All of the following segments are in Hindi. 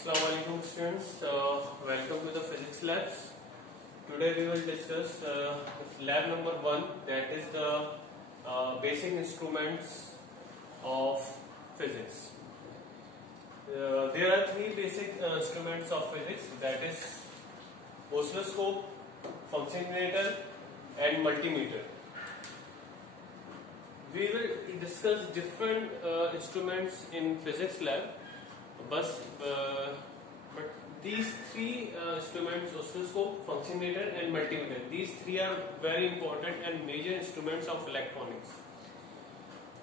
Assalamualaikum students, welcome to the physics labs. Today we will discuss lab number 1, that is the basic instruments of physics. There are three basic instruments of physics, that is oscilloscope, functionator and multimeter. We will discuss different instruments in physics lab. But these three instruments, oscilloscope, functionator and multimeter, these three are very important and major instruments of electronics.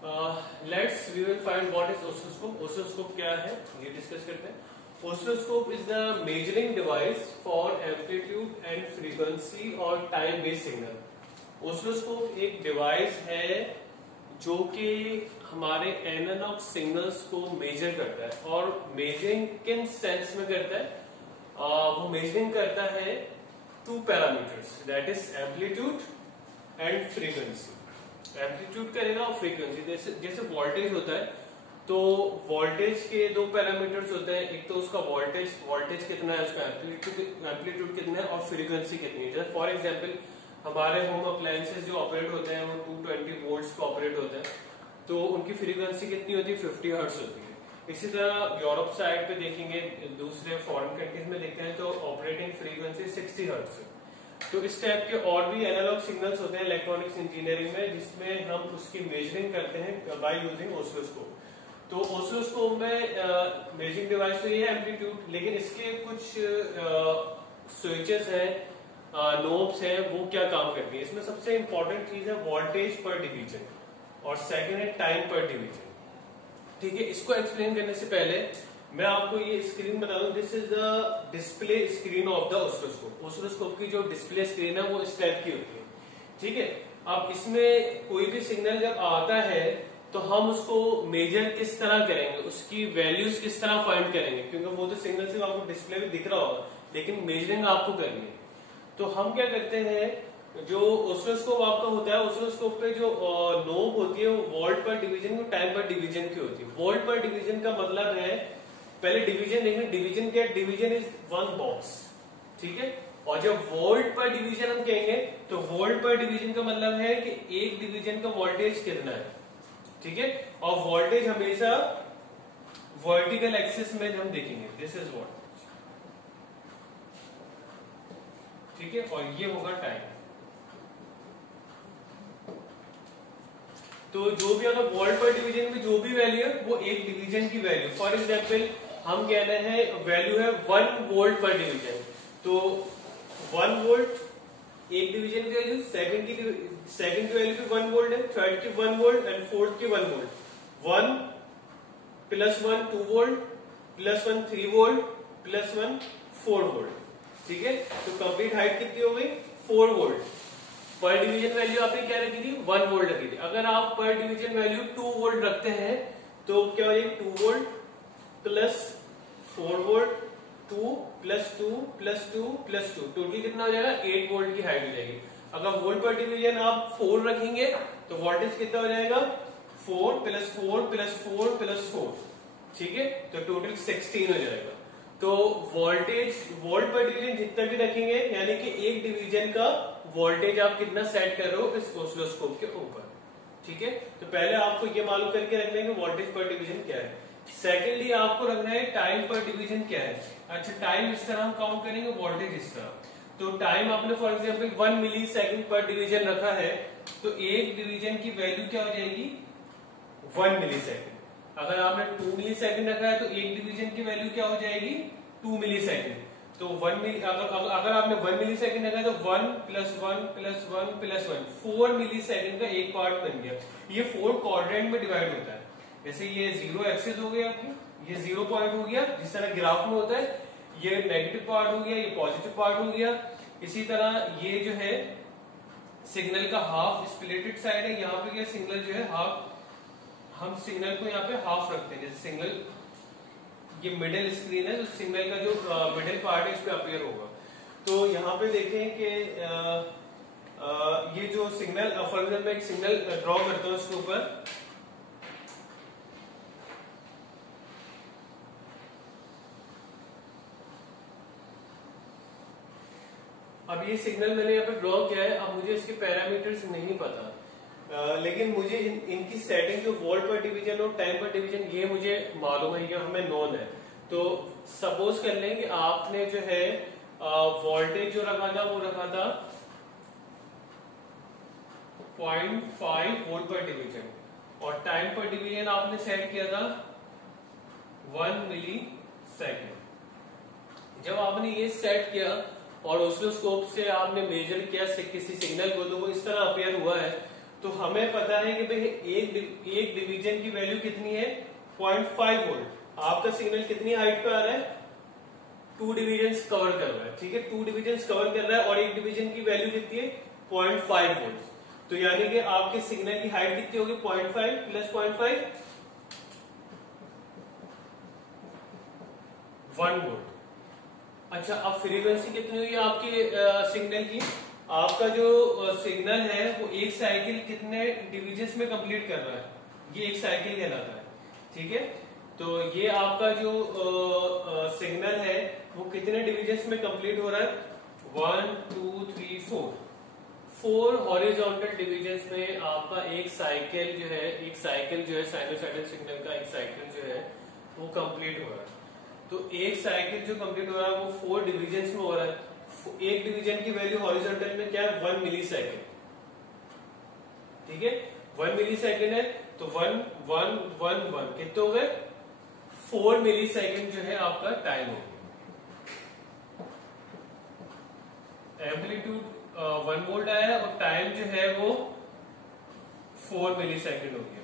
We will find what is oscilloscope. Oscilloscope क्या है ये discuss करते हैं. Oscilloscope is the measuring device for amplitude and frequency or time based signal. Oscilloscope एक device है जो कि हमारे एनालॉग सिग्नल्स को मेजर करता है. और मेजरिंग किन सेंस में करता है? वो मेजरिंग करता है two parameters, that is amplitude and frequency. Amplitude करेगा और फ्रीक्वेंसी. जैसे वोल्टेज होता है तो वोल्टेज के दो पैरामीटर्स होते हैं, एक तो उसका वोल्टेज कितना है, उसका एम्पलीट्यूड कितना है और फ्रीक्वेंसी कितनी है. जैसे फॉर एग्जाम्पल हमारे होम अप्लायंसेस जो ऑपरेट होते हैं वो 220 वोल्ट्स पे ऑपरेट होते हैं, तो उनकी फ्रीक्वेंसी कितनी होती है? 50 हर्ट्ज होती है. इसी तरह यूरोप साइड पे देखेंगे, दूसरे फॉरेन कंट्रीज में देखते हैं तो ऑपरेटिंग फ्रीक्वेंसी 60 हर्ट्ज है. तो इस टाइप के और भी एनालॉग सिग्नल्स होते हैं इलेक्ट्रॉनिक्स इंजीनियरिंग में, जिसमें हम उसकी मेजरिंग करते हैं बाय यूजिंग ऑसिलोस्कोप. तो ऑसिलोस्कोप में मेजरिंग डिवाइस तो ये है एम्पलीट्यूड, लेकिन इसके कुछ स्विचेस हैं, नोब्स हैं, वो क्या काम करती है. इसमें सबसे इंपॉर्टेंट चीज है वोल्टेज पर डिवीजन और सेकंड है टाइम पर डिवीजन. ठीक है, इसको एक्सप्लेन करने से पहले मैं आपको ये स्क्रीन बता दूं. This is the display screen of the oscilloscope. Oscilloscope की जो डिस्प्ले स्क्रीन है वो इस टाइप की होती है. ठीक है, अब इसमें कोई भी सिग्नल जब आता है तो हम उसको मेजर किस तरह करेंगे, उसकी वैल्यूज किस तरह फाइंड करेंगे, क्योंकि वो तो सिग्नल सिर्फ आपको डिस्प्ले में दिख रहा होगा, लेकिन मेजरिंग आपको करनी है. तो हम क्या करते हैं, जो ऑसिलोस्कोप आपका होता है, ऑसिलोस्कोप पे जो नोब होती है वो वोल्ट पर डिवीजन और टाइम पर डिवीजन की होती है. वोल्ट पर डिवीजन का मतलब है, पहले डिवीजन देखें. डिवीजन क्या है? Division is one box. ठीक है, और जब वोल्ट पर डिवीजन हम कहेंगे तो वोल्ट पर डिवीजन का मतलब है कि एक डिवीजन का वोल्टेज कितना है. ठीक है, और वोल्टेज हमेशा वर्टिकल एक्सिस में हम देखेंगे. This is volt. ठीक है, और ये होगा टाइम. तो जो भी अगर वोल्ट पर डिवीजन में जो भी वैल्यू है वो एक डिवीजन की वैल्यू. फॉर एग्जांपल हम कह रहे हैं वैल्यू है 1 वोल्ट पर डिवीजन, तो 1 वोल्ट एक डिवीजन की वैल्यू, सेकंड की वैल्यू भी 1 वोल्ट है, थर्ड की 1 वोल्ट एंड फोर्थ की 1 volt. 1 plus 1 2 volt, plus 1 3 volt, plus 1 4 volt. ठीक है, तो कंप्लीट हाइट कितनी हो गई? 4 वोल्ट. पर डिवीजन वैल्यू आपने क्या रखी थी? 1 वोल्ट रखी थी. अगर आप पर डिवीजन वैल्यू 2 वोल्ट रखते हैं तो क्या हो जाएगी? 2 volt plus 4 volt, 2 plus 2 plus 2 plus 2, total कितना हो जाएगा? 8 वोल्ट की हाइट हो जाएगी. अगर वोल्ट पर डिवीजन आप 4 रखेंगे तो वोल्टेज कितना हो जाएगा? 4 प्लस 4 प्लस 4 प्लस 4. ठीक है, तो टोटल 16 हो जाएगा. तो वोल्टेज वोल्ट पर डिवीजन जितना भी रखेंगे, यानी कि एक डिवीजन का वोल्टेज आप कितना सेट कर रहे हो इस ऑसिलोस्कोप के ऊपर. ठीक है, तो पहले आपको ये मालूम करके रखना है कि वोल्टेज पर डिवीजन क्या है. सेकेंडली आपको रखना है टाइम पर डिवीजन क्या है. अच्छा, टाइम इस तरह हम काउंट करेंगे, वोल्टेज इस तरह. तो टाइम आपने फॉर एग्जाम्पल 1 मिली सेकेंड पर डिवीजन रखा है, तो एक डिवीजन की वैल्यू क्या हो जाएगी? 1 मिली सेकेंड. अगर आपने 2 मिली सेकेंड रखा है तो एक डिवीजन की वैल्यू क्या हो जाएगी? 2 मिली सेकेंड. तो 1 मिली अगर आपने 1 मिली सेकेंड रखा है तो 1 प्लस 1 प्लस 1 प्लस 1, 4 मिली सेकेंड का एक पार्ट बन गया. ये 4 क्वाड्रेंट में डिवाइड होता है. जैसे ये 0 एक्सिस हो गया आपकी, ये 0 पॉइंट हो गया जिस तरह ग्राफ में होता है, ये नेगेटिव पार्ट हो गया, ये पॉजिटिव पार्ट हो गया. इसी तरह ये जो है सिग्नल का हाफ स्प्लिटेड साइड है, यहाँ पे क्या सिग्नल जो है हाफ, हम सिग्नल को यहाँ पे हाफ रखते हैं. जैसे सिग्नल ये मिडिल स्क्रीन है, तो सिग्नल का जो मिडिल पार्ट है इस पे अपीयर होगा. तो यहाँ पे देखें कि ये जो सिग्नल, फॉर एग्जाम्पल मैं एक सिग्नल ड्रॉ करता हूँ इसके ऊपर. अब ये सिग्नल मैंने यहाँ पे ड्रॉ किया है, अब मुझे इसके पैरामीटर्स नहीं पता, लेकिन मुझे इनकी सेटिंग जो वोल्ट पर डिवीजन और टाइम पर डिवीजन ये मुझे मालूम है, ये हमें नॉन है। तो सपोज कर लें कि आपने जो है वोल्टेज जो रखा था वो रखा था 0.5 वोल्ट पर डिवीजन और टाइम पर डिवीजन आपने सेट किया था 1 मिली सेकेंड। जब आपने ये सेट किया और ऑसिलोस्कोप से आपने मेजर किया किसी सिग्नल को, तो वो इस तरह अपेयर हुआ है। तो हमें पता है कि भाई एक डिवीजन की वैल्यू कितनी है 0.5 वोल्ट। आपका सिग्नल कितनी हाइट पे आ रहा है 2 डिवीजन कवर कर रहा है, ठीक है, 2 डिवीजन कवर कर रहा है और एक डिवीजन की वैल्यू कितनी है 0.5 वोल्ट। तो यानी कि आपके सिग्नल की हाइट कितनी होगी 0.5 प्लस 0.5 1 वोल्ट। अच्छा, अब फ्रीक्वेंसी कितनी हुई आपके सिग्नल की? आपका जो सिग्नल है वो एक साइकिल कितने डिवीजन्स में कंप्लीट कर रहा है, ये एक साइकिल कहलाता है, ठीक है। तो ये आपका जो सिग्नल है वो कितने डिवीजन्स में कंप्लीट हो रहा है 1 2 3 4 हॉरिजॉन्टल डिवीजन्स में आपका एक साइकिल जो है साइनोसॉइडल सिग्नल का एक साइकिल जो है वो कंप्लीट हो रहा है। तो एक साइकिल जो कंप्लीट हो रहा है वो 4 डिवीजन्स में हो रहा है। एक डिवीजन की वैल्यू हॉरिजॉन्टल में क्या है 1 मिली सेकेंड, ठीक है, 1 मिली सेकेंड है। तो 1 1 1 1 कितने हो गए 4 मिली सेकेंड जो है आपका टाइम हो गया। एम्पलीट्यूड 1 वोल्ट आया और टाइम जो है वो 4 मिली सेकेंड हो गया।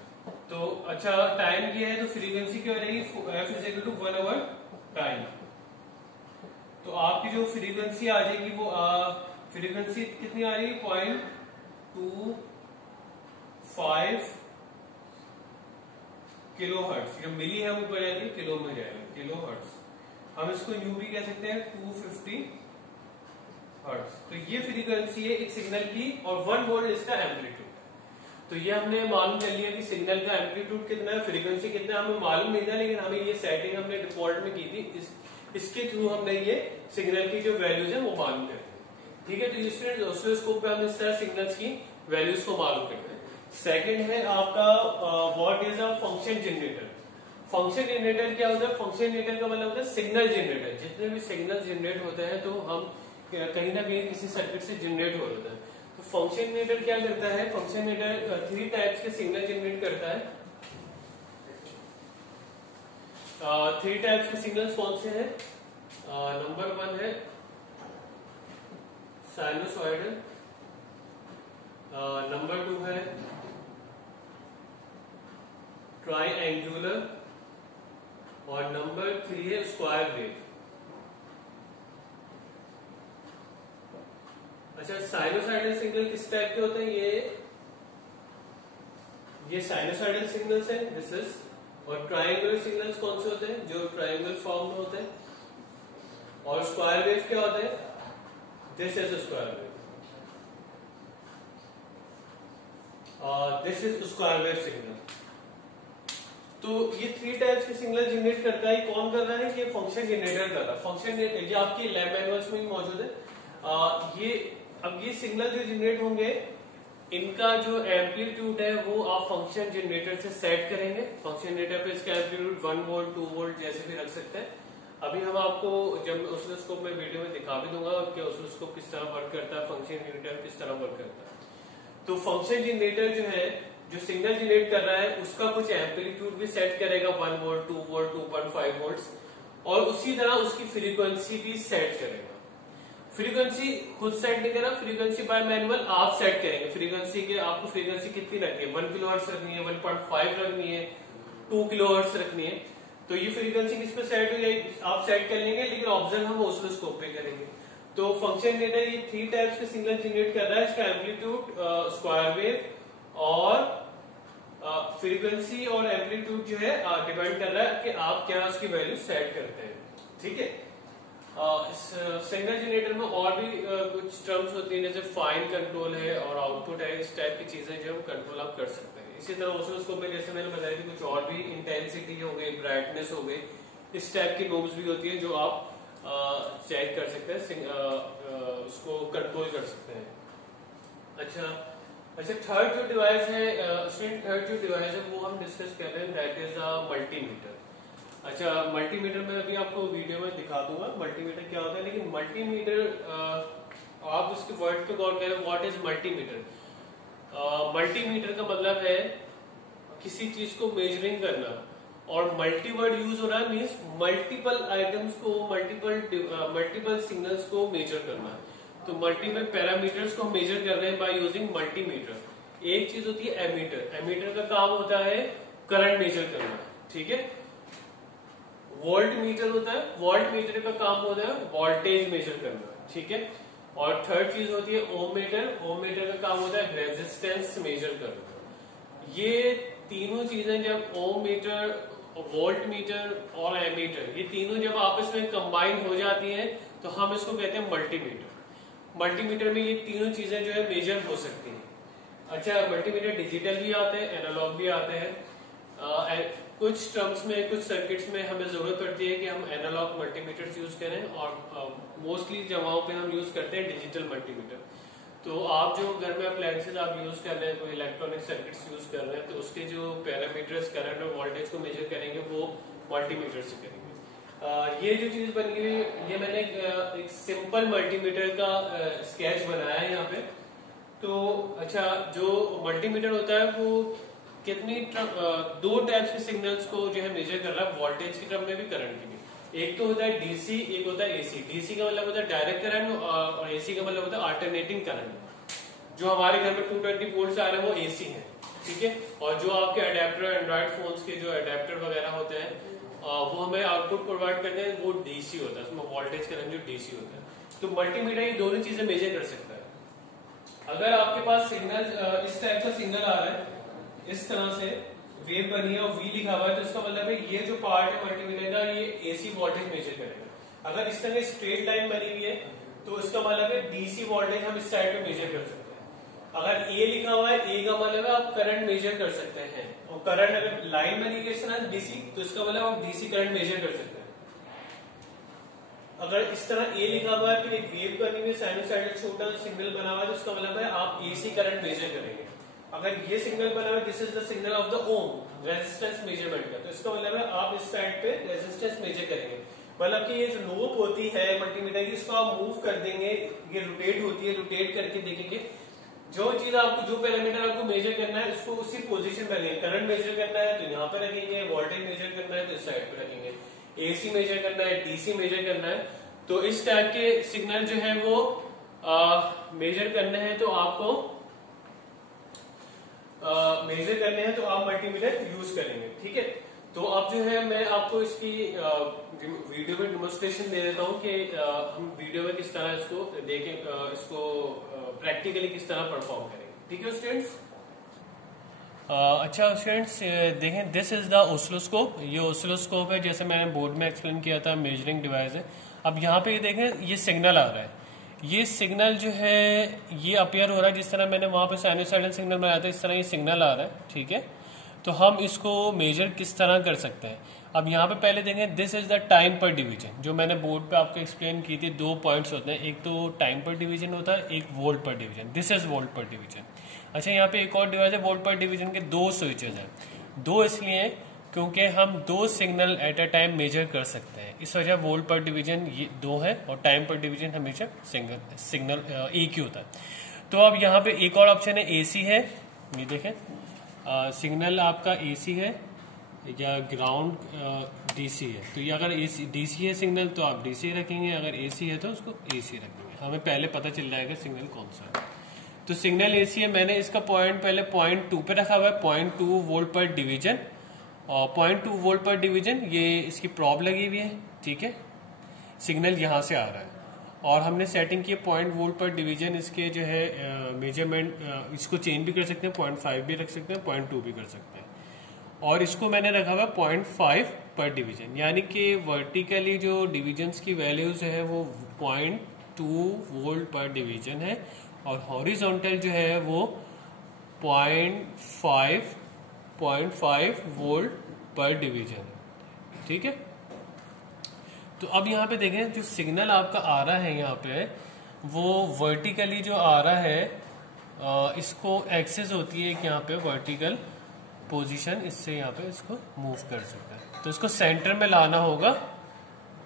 तो अच्छा, टाइम ये है तो फ्रीक्वेंसी क्या हो जाएगी f is equal to 1 over time. तो आपकी जो फ्रीक्वेंसी आ जाएगी वो फ्रीक्वेंसी कितनी आ रही है 0.25 किलो हर्ट्ज। जो मिली है वो जाएगी किलो में जाएगा, किलो हर्ट्ज। हम इसको यू भी कह सकते हैं 250 हर्ट्ज। तो ये फ्रीक्वेंसी है एक सिग्नल की और 1 वोल्ट इसका एम्पलीट्यूड है। तो ये हमने मालूम कर लिया कि सिग्नल का एम्पलीट्यूड कितना है, फ्रीक्वेंसी कितना है, हमें मालूम नहीं था, लेकिन हमें ये सेटिंग हमने डिफॉल्ट में की थी, इसके थ्रू हमने ये सिग्नल की जो वैल्यूज है वो मालूम करते हैं, ठीक है। तो स्टूडेंट ऑसिलोस्कोप पे हम इस तरह सिग्नल्स की वैल्यूज को मालूम करते हैं। सेकंड है आपका what is a function generator. Function generator क्या होता है? फंक्शन जनरेटर का मतलब होता है सिग्नल जनरेटर। जितने भी सिग्नल जनरेट होते हैं तो हम कहीं ना कहीं किसी सर्किट से जनरेट हो रहा है। तो फंक्शन जनरेटर क्या करता है? फंक्शन जनरेटर 3 टाइप्स के सिग्नल जनरेट करता है। 3 टाइप्स के सिग्नल्स कौन से हैं? नंबर 1 है साइनोसॉइडल, नंबर 2 है ट्राइएंगुलर और नंबर 3 है स्क्वायर वेव। अच्छा, साइनोसॉइडल सिग्नल किस टाइप के होते हैं? ये साइनोसॉइडल सिग्नल्स है, दिस इज। और ट्राइएंगुलर सिग्नल्स कौन से होते हैं? जो ट्राइएंगल फॉर्म में होते हैं। और स्क्वायर वेव क्या होते हैं? This is square wave, this is square wave signal. तो ये 3 टाइप्स के सिग्नल जनरेट करता है। कौन कर रहा है? ये फंक्शन जनरेटर कर रहा है। फंक्शन जनरेटर ये आपकी लैब मैनुअल्स में मौजूद है। ये सिग्नल जो जनरेट होंगे इनका जो एम्पलीट्यूड है वो आप फंक्शन जनरेटर से सेट करेंगे। फंक्शन जनरेटर पे इसका एम्पलीट्यूड 1 वोल्ट 2 वोल्ट जैसे भी रख सकते हैं। अभी हम आपको जब ऑसिलोस्कोप में वीडियो में दिखा भी दूंगा कि ऑसिलोस्कोप किस तरह वर्क करता है, फंक्शन जनरेटर किस तरह वर्क करता है। तो फंक्शन जनरेटर जो है जो सिग्नल जनरेट कर रहा है उसका कुछ एम्पलीट्यूड भी सेट करेगा 1 वोल्ट 2 वोल्ट 2.5 वोल्ट और उसी तरह उसकी फ्रीक्वेंसी भी सेट करेगा। फ्रीक्वेंसी खुद सेट नहीं करा, फ्रीक्वेंसी बाय मैनुअल आप सेट करेंगे। फ्रीक्वेंसी के आपको फ्रीक्वेंसी कितनी रखनी है? 1 किलो हर्ट्ज रखनी है, 1.5 रखनी है, 2 किलो हर्ट्ज रखनी है। तो ये फ्रीक्वेंसी किस पे सेट हो जाएगी? आप सेट कर लेंगे, लेकिन ऑब्जर्व हम ऑसिलोस्कोप पे करेंगे। तो फंक्शन जनरेटर ये 3 टाइप्स के सिग्नल जनरेट कर रहा है। इसका एम्पलीट्यूड, स्क्वायर वेव और फ्रीक्वेंसी और एम्पलीट्यूड जो है डिपेंड कर रहा है कि आप क्या उसकी वैल्यू सेट करते हैं, ठीक है। इस सिग्नल जनरेटर में और भी कुछ टर्म्स होती हैं, जैसे फाइन कंट्रोल है और आउटपुट है। इस टाइप की चीजें जो कंट्रोल आप कर सकते हैं। इसी तरह ऑसिलोस्कोप में जैसे मैंने बताया कि कुछ और भी इंटेंसिटी हो गई, ब्राइटनेस हो गई, इस टाइप की नोब्स भी होती है जो आप चेक कर सकते हैं, उसको कंट्रोल कर सकते हैं। अच्छा, थर्ड जो डिवाइस है स्टूडेंट, थर्ड जो डिवाइस है वो हम डिस्कस कर रहे हैं, दैट इज अ मल्टीमीटर। अच्छा, मल्टीमीटर मैं अभी आपको वीडियो में दिखा दूंगा मल्टीमीटर क्या होता है, लेकिन मल्टीमीटर आप उसके वर्ड पे गौर करें, व्हाट इज मल्टीमीटर। मल्टीमीटर का मतलब है किसी चीज को मेजरिंग करना, और मल्टी वर्ड यूज हो रहा है मीन्स मल्टीपल आइटम्स को, मल्टीपल सिग्नल्स को मेजर करना। तो मल्टीपल पैरामीटर्स को हम मेजर कर रहे हैं बाय यूजिंग मल्टीमीटर। एक चीज होती है एमीटर, एमीटर का काम होता है करंट मेजर करना, ठीक है। वोल्ट मीटर होता है, वोल्ट मीटर का काम होता है वोल्टेज मेजर करना, ठीक है। और थर्ड चीज होती है ओम मीटर, ओम मीटर का काम होता है रेजिस्टेंस मेजर करना। ये तीनों चीजें जब ओम मीटर, वोल्ट मीटर और एमीटर, ये तीनों जब आपस में कंबाइन हो जाती हैं तो हम इसको कहते हैं मल्टीमीटर। मल्टीमीटर में ये तीनों चीजें जो है मेजर हो सकती हैं। अच्छा, मल्टीमीटर डिजिटल भी आते हैं, एनालॉग भी आते हैं। कुछ टर्म्स में, कुछ सर्किट्स में हमें जरूरत पड़ती है कि हम एनालॉग मल्टीमीटर्स यूज करें, और मोस्टली जगहों पे हम यूज करते हैं डिजिटल मल्टीमीटर। तो आप जो घर में अप्लायंसेज आप यूज कर रहे हैं, कोई इलेक्ट्रॉनिक सर्किट्स यूज कर रहे हैं, तो उसके जो पैरामीटर्स करंट और वोल्टेज को मेजर करेंगे वो मल्टीमीटर से करेंगे। ये जो चीज बनी हुई, ये मैंने एक सिंपल मल्टीमीटर का स्केच बनाया है यहाँ पे। तो अच्छा, जो मल्टीमीटर होता है वो कितनी दो टाइप्स के सिग्नल्स को जो है मेजर कर रहा है, वोल्टेज की टर्म में भी, करंट की भी। एक तो होता है डीसी, एक होता है एसी। डीसी का मतलब होता है डायरेक्ट करंट, और एसी का मतलब होता है अल्टरनेटिंग करंट। जो हमारे घर में 220 वोल्ट से आ रहे हैं वो एसी है, ठीक है। और जो आपके अडेप्टर, एंड्रॉइड फोन्स के जो अडेप्टर वगैरह होते हैं वो हमें आउटपुट प्रोवाइड करते हैं, वो डीसी होता है, उसमें वोल्टेज करंट जो डीसी होता है। तो मल्टीमीटर ये दोनों चीजें मेजर कर सकता है। अगर आपके पास सिग्नल इस टाइप का सिग्नल आ रहा है, इस तरह से वेव बनी है और V लिखा हुआ है, तो इसका मतलब है ये जो पार्ट है मल्टीमीटर का, ये एसी वोल्टेज मेजर करेगा। अगर इस तरह स्ट्रेट लाइन बनी हुई है तो इसका मतलब है डीसी वोल्टेज हम इस साइड पे मेजर कर सकते हैं। अगर A लिखा हुआ है, A का मतलब है आप करंट मेजर कर सकते हैं, और करंट अगर लाइन बनी हुई है इस तरह डीसी, तो इसका मतलब आप डीसी करंट मेजर कर सकते हैं। अगर इस तरह A लिखा हुआ है, फिर एक वेव बनी हुई है, साइनोसॉइडल छोटा सिग्नल बना हुआ है, तो इसका मतलब है आप एसी करंट मेजर करेंगे। अगर ये सिग्नल बना हुआ है, this is the signal of the ohm, resistance measurement का, तो इसका मतलब है आप इस साइड पे रेजिस्टेंस मेजर करेंगे। मतलब कि ये जो नोब होती है मल्टीमीटर की, इसको आप मूव कर देंगे, ये रोटेट होती है, रोटेट करके देखेंगे जो चीज आपको, जो पैरामीटर आपको मेजर करना है उसको उसी पोजीशन पे रखेंगे। करंट मेजर करना है तो यहाँ पे रखेंगे, वोल्टेज मेजर करना है तो इस साइड पे रखेंगे, एसी मेजर करना है, डीसी मेजर करना है। तो इस टाइप के सिग्नल जो है वो मेजर करने हैं, तो आपको मेजर करने हैं तो आप मल्टीमीटर यूज करेंगे, ठीक है। तो अब जो है मैं आपको इसकी वीडियो में डेमोन्स्ट्रेशन दे देता हूँ कि हम वीडियो में किस तरह इसको देखें, इसको प्रैक्टिकली किस तरह परफॉर्म करेंगे, ठीक है स्टूडेंट्स। अच्छा स्टूडेंट्स, देखें, दिस इज द ओसिलोस्कोप। ये ओसिलोस्कोप है, जैसे मैंने बोर्ड में एक्सप्लेन किया था, मेजरिंग डिवाइस है। अब यहाँ पे देखें, ये सिग्नल आ रहा है, ये सिग्नल जो है ये अपियर हो रहा है, जिस तरह मैंने वहां पे साइनोसॉइडल सिग्नल बनाया था, इस तरह ये सिग्नल आ रहा है, ठीक है। तो हम इसको मेजर किस तरह कर सकते हैं। अब यहाँ पे पहले देखें, दिस इज द टाइम पर डिवीजन, जो मैंने बोर्ड पे आपको एक्सप्लेन की थी। दो पॉइंट्स होते हैं, एक तो टाइम पर डिवीजन होता है, एक वोल्ट पर डिवीजन। दिस इज वोल्ट पर डिवीजन। अच्छा, यहाँ पे एक और डिवाइस है, वोल्ट पर डिवीजन के दो स्विचेज हैं। दो इसलिए क्योंकि हम दो signal at a time measure कर सकते हैं, इस वजह वोल्ट पर डिवीजन ये दो है, और टाइम पर डिवीजन हमेशा सिग्नल एक ही होता है। तो अब यहाँ पे एक और ऑप्शन है, एसी है। ये देखें, सिग्नल आपका एसी है या ग्राउंड डीसी है। तो ये अगर एसी डीसी है सिग्नल तो आप डीसी रखेंगे, अगर एसी है तो उसको एसी रखेंगे। हमें पहले पता चल जाएगा सिग्नल कौन सा है। तो सिग्नल एसी है, मैंने इसका पॉइंट पहले 0.2 पे रखा हुआ है, 0.2 वोल्ट पर डिवीजन। और 0.2 वोल्ट पर डिवीजन, ये इसकी प्रॉब लगी हुई है, ठीक है। सिग्नल यहाँ से आ रहा है और हमने सेटिंग की 0.1 वोल्ट पर डिवीजन। इसके जो है मेजरमेंट, इसको चेंज भी कर सकते हैं, 0.5 भी रख सकते हैं, 0.2 भी कर सकते हैं। और इसको मैंने रखा हुआ 0.5 पर डिवीजन, यानी कि वर्टिकली जो डिविजन्स की वैल्यूज है वो 0.2 वोल्ट पर डिवीजन है, और हॉरिजॉन्टल जो है वो 0.5 वोल्ट पर डिवीजन, ठीक है। तो अब यहाँ पे देखें जो सिग्नल आपका आ रहा है यहाँ पे वो वर्टिकली जो आ रहा है इसको एक्सेस होती है यहाँ पे वर्टिकल पोजीशन, इससे यहाँ पे इसको मूव कर सकते हैं। तो इसको सेंटर में लाना होगा,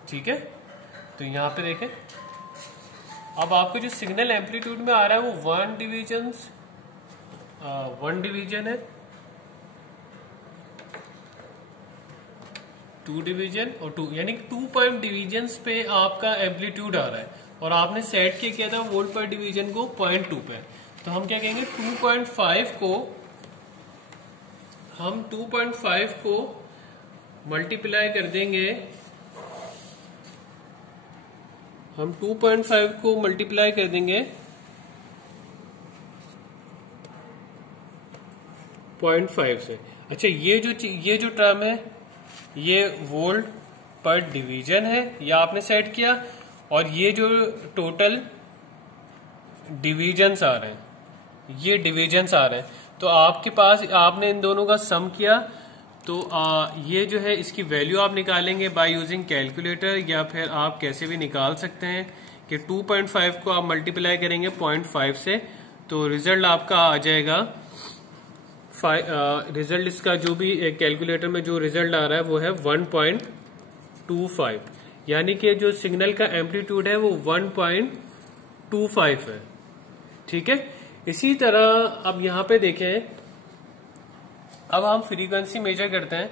ठीक है। तो यहाँ पे देखें अब आपको जो सिग्नल एम्पलीट्यूड में आ रहा है वो 1 डिवीजन है, 2 डिवीजन और 2, यानी 2 पॉइंट डिवीजन पे आपका एम्पलीट्यूड आ रहा है और आपने सेट किया था वोल्ट पर डिवीजन को 0.2 पे। तो हम क्या कहेंगे 2.5 को मल्टीप्लाई कर देंगे, हम 2.5 को मल्टीप्लाई कर देंगे 0.5 से। अच्छा ये जो टर्म है ये वोल्ट पर डिवीजन है, ये आपने सेट किया, और ये जो टोटल डिवीजन्स आ रहे हैं ये डिवीजन्स आ रहे हैं। तो आपके पास आपने इन दोनों का सम किया तो ये जो है इसकी वैल्यू आप निकालेंगे बाय यूजिंग कैलकुलेटर, या फिर आप कैसे भी निकाल सकते हैं कि 2.5 को आप मल्टीप्लाई करेंगे 0.5 से तो रिजल्ट आपका आ जाएगा। रिजल्ट इसका जो भी कैलकुलेटर में जो रिजल्ट आ रहा है वो है 1.25, यानी कि जो सिग्नल का एम्पलीट्यूड है वो 1.25 है, ठीक है। इसी तरह अब यहाँ पे देखें, अब हम फ्रीक्वेंसी मेजर करते हैं।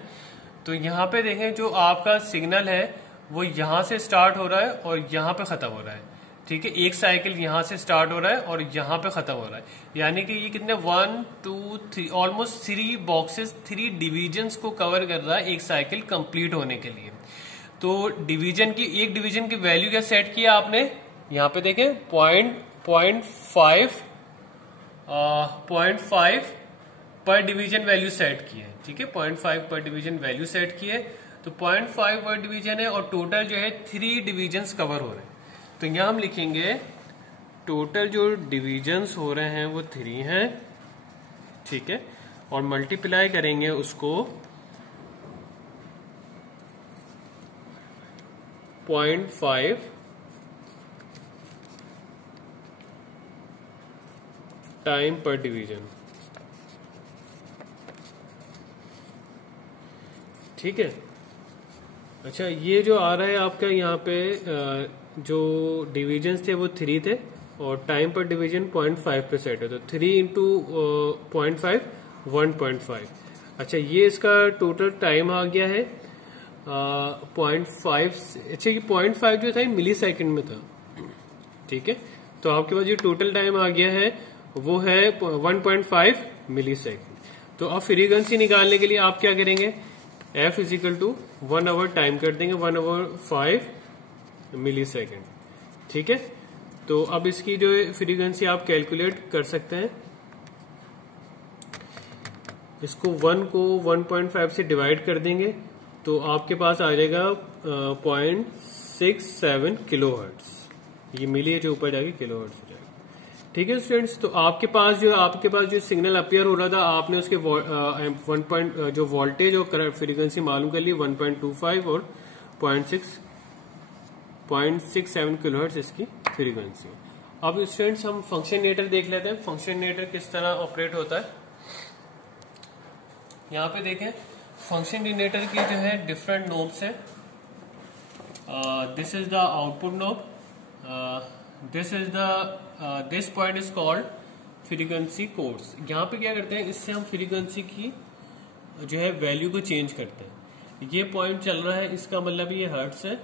तो यहाँ पे देखें जो आपका सिग्नल है वो यहाँ से स्टार्ट हो रहा है और यहाँ पे खत्म हो रहा है, ठीक है। एक साइकिल यहाँ से स्टार्ट हो रहा है और यहाँ पे खत्म हो रहा है, यानी कि ये कितने 1 2 3 ऑलमोस्ट 3 बॉक्सेस 3 डिविजन्स को कवर कर रहा है एक साइकिल कंप्लीट होने के लिए। तो एक डिवीजन की वैल्यू क्या सेट किया आपने, यहाँ पे देखें 0.5 पर डिवीजन वैल्यू सेट की है, ठीक है। 0.5 पर डिवीजन वैल्यू सेट की है, तो 0.5 पर डिवीजन है और टोटल जो है 3 डिविजन्स कवर हो रहे हैं। तो यहां हम लिखेंगे टोटल जो डिविजन्स हो रहे हैं वो 3 हैं, ठीक है, और मल्टीप्लाई करेंगे उसको 0.5 टाइम पर डिवीजन, ठीक है। अच्छा ये जो आ रहा है आपका यहाँ पे जो डिविजन्स थे वो 3 थे और टाइम पर डिवीजन 0.5 पे सेट है, तो 3 इंटू 0.5 1.5। अच्छा ये इसका टोटल टाइम आ गया है 0.5। अच्छा ये 0.5 जो था मिली सेकेंड में था, ठीक है। तो आपके पास जो टोटल टाइम आ गया है वो है 1.5 मिली सेकेंड। तो अब फ्रीक्वेंसी निकालने के लिए आप क्या करेंगे, F equal to 1 hour time कर देंगे 1 आवर 5 मिली सेकेंड, ठीक है। तो अब इसकी जो फ्रीक्वेंसी आप कैलकुलेट कर सकते हैं, इसको 1 को 1.5 से डिवाइड कर देंगे तो आपके पास आ जाएगा 0.67 किलोहर्ट्ज। ये मिली है जो ऊपर जाके किलोहर्ट्ज हो जाएगा, ठीक है स्टूडेंट्स। तो आपके पास जो सिग्नल अपियर हो रहा था आपने उसके जो वोल्टेज और फ्रीक्वेंसी मालूम कर ली 1.25 और 0.67 किलोहर्ट्ज इसकी फ्रीक्वेंसी। अब स्टूडेंट्स हम फंक्शन जनरेटर देख लेते हैं, फंक्शन जनरेटर किस तरह ऑपरेट होता है। यहाँ पे देखें फंक्शन जनरेटर की जो है डिफरेंट नोब्स है। This is the output knob, this point is called frequency codes. यहाँ पे क्या करते हैं, इससे हम फ्रीक्वेंसी की जो है वैल्यू को चेंज करते हैं। ये पॉइंट चल रहा है, इसका मतलब ये हर्ट्ज है,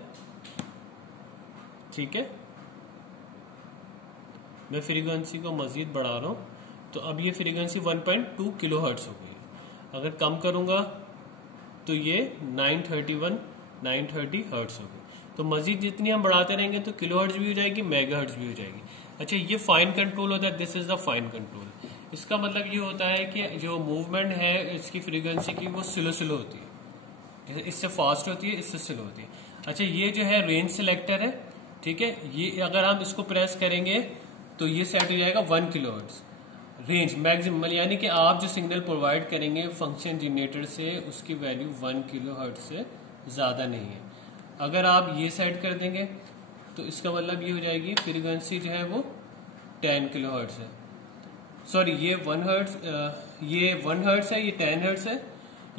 ठीक है। मैं फ्रीक्वेंसी को मजीद बढ़ा रहा हूं तो अब ये फ्रीक्वेंसी 1.2 किलो हर्ट्ज हो गई। अगर कम करूंगा तो ये 930 हर्ट्ज हो गई। तो मजीद जितनी हम बढ़ाते रहेंगे तो किलो हर्ट्ज भी हो जाएगी, मेगा हर्ट्ज भी हो जाएगी। अच्छा ये फाइन कंट्रोल होता है, this is the fine control. इसका मतलब ये होता है कि जो मूवमेंट है इसकी फ्रीक्वेंसी की वो स्लो होती है, जैसे इससे फास्ट होती है इससे स्लो होती है। अच्छा ये जो है रेंज सिलेक्टर है, ठीक है। ये अगर हम इसको प्रेस करेंगे तो ये सेट हो जाएगा 1 किलो हर्ट्ज रेंज मैक्सिमम, यानी कि आप जो सिग्नल प्रोवाइड करेंगे फंक्शन जनरेटर से उसकी वैल्यू 1 किलो हर्ट्ज से ज्यादा नहीं है। अगर आप ये सेट कर देंगे तो इसका मतलब ये हो जाएगी फ्रीक्वेंसी जो है वो 10 किलोहर्ट्ज है। सॉरी, ये 1 हर्ट्ज, ये 1 हर्ट्ज है, ये 10 हर्ट्ज है,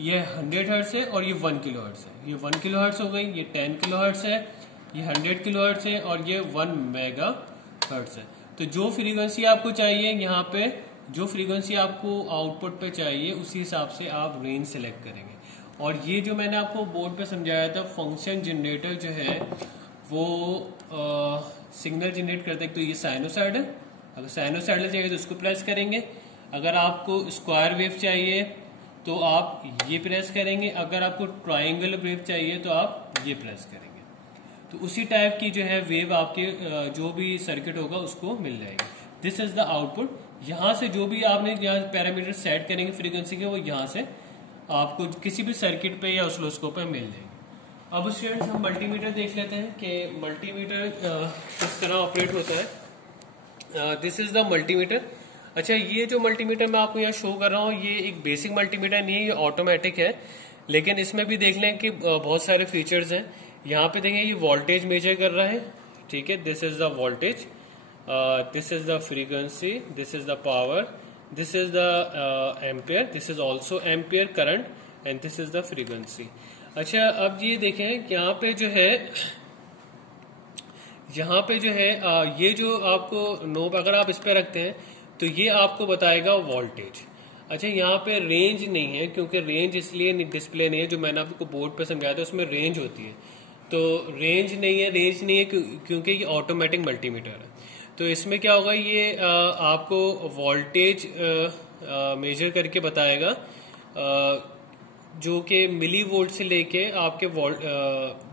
ये 100 हर्ट्ज है और ये 1 किलोहर्ट्ज है। ये 1 किलोहर्ट्ज हो गई, ये 10 किलोहर्ट्ज है, ये 100 किलोहर्ट्ज है और ये 1 मेगा हर्ट्ज है। तो जो फ्रीक्वेंसी आपको चाहिए यहाँ पे, जो फ्रीक्वेंसी आपको आउटपुट पे चाहिए, उसी हिसाब से आप रेंज सेलेक्ट करेंगे। और ये जो मैंने आपको बोर्ड पे समझाया था, फंक्शन जनरेटर जो है वो सिग्नल जनरेट करता है। तो ये साइनोसाइडल, अगर साइनोसाइडल चाहिए तो उसको प्रेस करेंगे। अगर आपको स्क्वायर वेव चाहिए तो आप ये प्रेस करेंगे। अगर आपको ट्रायंगल वेव चाहिए तो आप ये प्रेस करेंगे। तो उसी टाइप की जो है वेव आपके जो भी सर्किट होगा उसको मिल जाएगी। This is the output. यहाँ से जो भी आपने यहाँ पैरामीटर सेट करेंगे फ्रीक्वेंसी के, वो यहाँ से आपको किसी भी सर्किट पे या ऑसिलोस्कोप पे मिल जाएगी। अब स्टूडेंट्स हम मल्टीमीटर देख लेते हैं कि मल्टीमीटर किस तरह ऑपरेट होता है। This is the multimeter. अच्छा, ये जो मल्टीमीटर मैं आपको यहाँ शो कर रहा हूँ, ये एक बेसिक मल्टीमीटर नहीं है, ये ऑटोमेटिक है। लेकिन इसमें भी देख लें कि बहुत सारे फीचर्स हैं। यहाँ पे देखें ये वोल्टेज मेजर कर रहा है, ठीक है। This is the voltage, this is the frequency, this is the power, this is the ampere, this is also ampere current and this is the frequency. अच्छा, अब ये देखें कि यहाँ पे जो है ये जो आपको नोब अगर आप इस पे रखते हैं तो ये आपको बताएगा वोल्टेज। अच्छा, यहाँ पे रेंज नहीं है, क्योंकि रेंज इसलिए डिस्प्ले नहीं है, जो मैंने आपको बोर्ड पे समझाया था उसमें रेंज होती है। तो रेंज नहीं है क्योंकि ये ऑटोमेटिक मल्टीमीटर है। तो इसमें क्या होगा, ये आपको वोल्टेज मेजर करके बताएगा, जो कि मिली वोल्ट से लेके आपके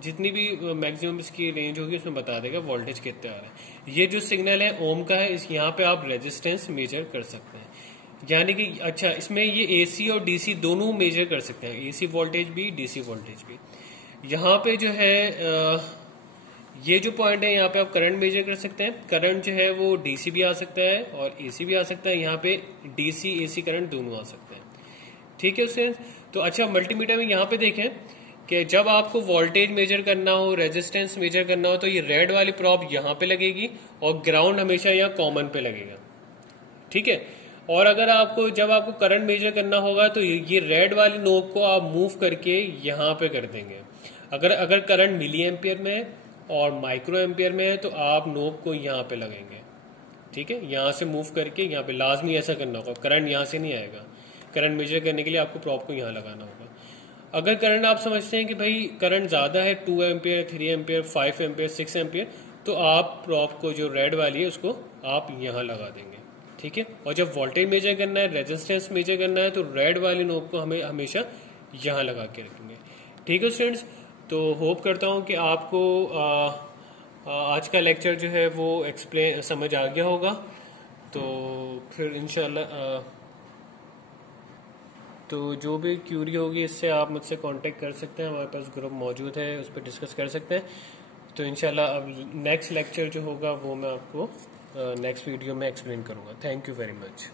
जितनी भी मैक्सिमम इसकी रेंज होगी उसमें बता देगा वोल्टेज कितना आ रहा है। ये जो सिग्नल है ओम का है, इस यहाँ पे आप रेजिस्टेंस मेजर कर सकते हैं। यानी कि अच्छा, इसमें ये एसी और डीसी दोनों मेजर कर सकते हैं, एसी वोल्टेज भी डीसी वोल्टेज भी। यहाँ पे जो है ये जो पॉइंट है, यहाँ पे आप करंट मेजर कर सकते हैं। करंट जो है वो डीसी भी आ सकता है और एसी भी आ सकता है। यहाँ पे डीसी एसी करंट दोनों आ सकते हैं, ठीक है उससे। तो अच्छा, मल्टीमीटर में यहाँ पे देखें कि जब आपको वोल्टेज मेजर करना हो, रेजिस्टेंस मेजर करना हो, तो ये रेड वाली प्रॉब यहाँ पे लगेगी और ग्राउंड हमेशा यहाँ कॉमन पे लगेगा, ठीक है। और अगर आपको जब आपको करंट मेजर करना होगा तो ये रेड वाली नोब को आप मूव करके यहाँ पे कर देंगे। अगर करंट मिली एम्पियर में है और माइक्रो एम्पियर में है तो आप नोब को यहाँ पे लगेंगे, ठीक है। यहाँ से मूव करके यहाँ पे लाजमी ऐसा करना होगा, करंट यहाँ से नहीं आएगा। करंट मेजर करने के लिए आपको प्रॉप को यहाँ लगाना होगा। अगर करंट आप समझते हैं कि भाई करंट ज्यादा है, 2 एम्पियर, 3 एम्पियर, 5 एम्पियर, 6 एम्पियर, तो आप प्रॉप को जो रेड वाली है उसको आप यहाँ लगा देंगे, ठीक है। और जब वोल्टेज मेजर करना है, रेजिस्टेंस मेजर करना है, तो रेड वाली नोब को हमें हमेशा यहाँ लगा के रखेंगे, ठीक है स्टूडेंट्स। तो होप करता हूँ कि आपको आज का लेक्चर जो है वो एक्सप्लेन समझ आ गया होगा। तो फिर इंशाल्लाह तो जो भी क्यूरी होगी इससे आप मुझसे कांटेक्ट कर सकते हैं, हमारे पास ग्रुप मौजूद है, उस पर डिस्कस कर सकते हैं। तो इंशाल्लाह अब नेक्स्ट लेक्चर जो होगा वो मैं आपको नेक्स्ट वीडियो में एक्सप्लेन करूँगा। Thank you very much.